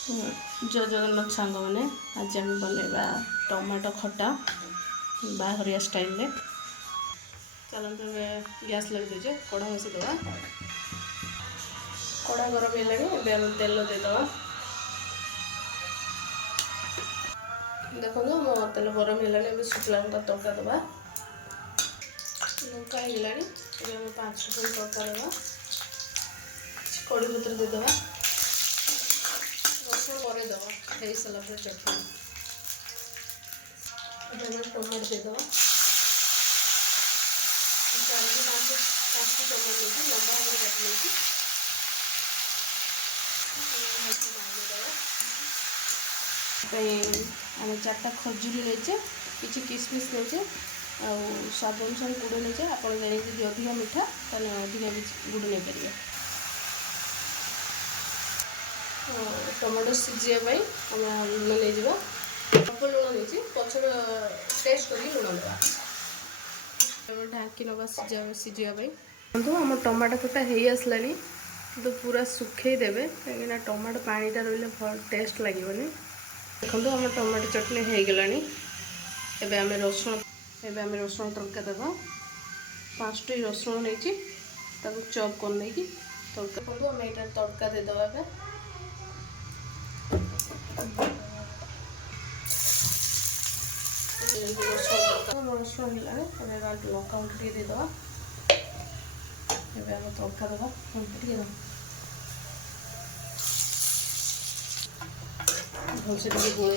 जय जगन्नाथ सांग मैंने आज आम बनवा टमाटो खटा बाहरिया स्टाइल रे। चलते गैस लगे दीजिए कड़ा बसई दवा। कड़ा गरम है तेल देदवा। देखो मो तेल गरम है शुक्ला लंका तड़का दवा। लंका हो 5 तड़का दवा। कड़ी पत्र देदवा रसुण पर दवा हो सारा पर चटनी टमाटो देदवा 4-5 टमाटो लेकिन लंबा भाव में काट लेकिन आम 4टा खजूरी लेचे किसी किसमिश लेचे स्वाद अनुसार गुड़ लेचे। आप अधिक मीठा अधिक गुड़ नहीं पारे। टमाटो सीझापी आम लुण नहीं अल्प लुण नहीं पचर टेस्ट कर लुण देवा ढाँकी नवा सीझापी। देखो आम टमाटो खटा हो आसला तो पूरा सुखे देवे कहीं टमाटो पानीटा रही भल टेस्ट लगे। देखो आम टमाटो चटनी हो गला। एवं आम रसुण तड़का देवा 5टी रसुण नहीं चॉप कर नहीं तड़का आम यहाँ तड़का देदेवा। रसुण है लंका गुंड देदेवा। आम तड़का देवा भलसे गोल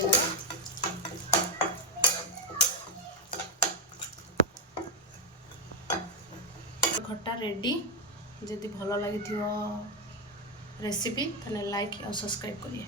खट्टा रेडी। जदि भल लगी रेसिपी लाइक और सब्सक्राइब करिए।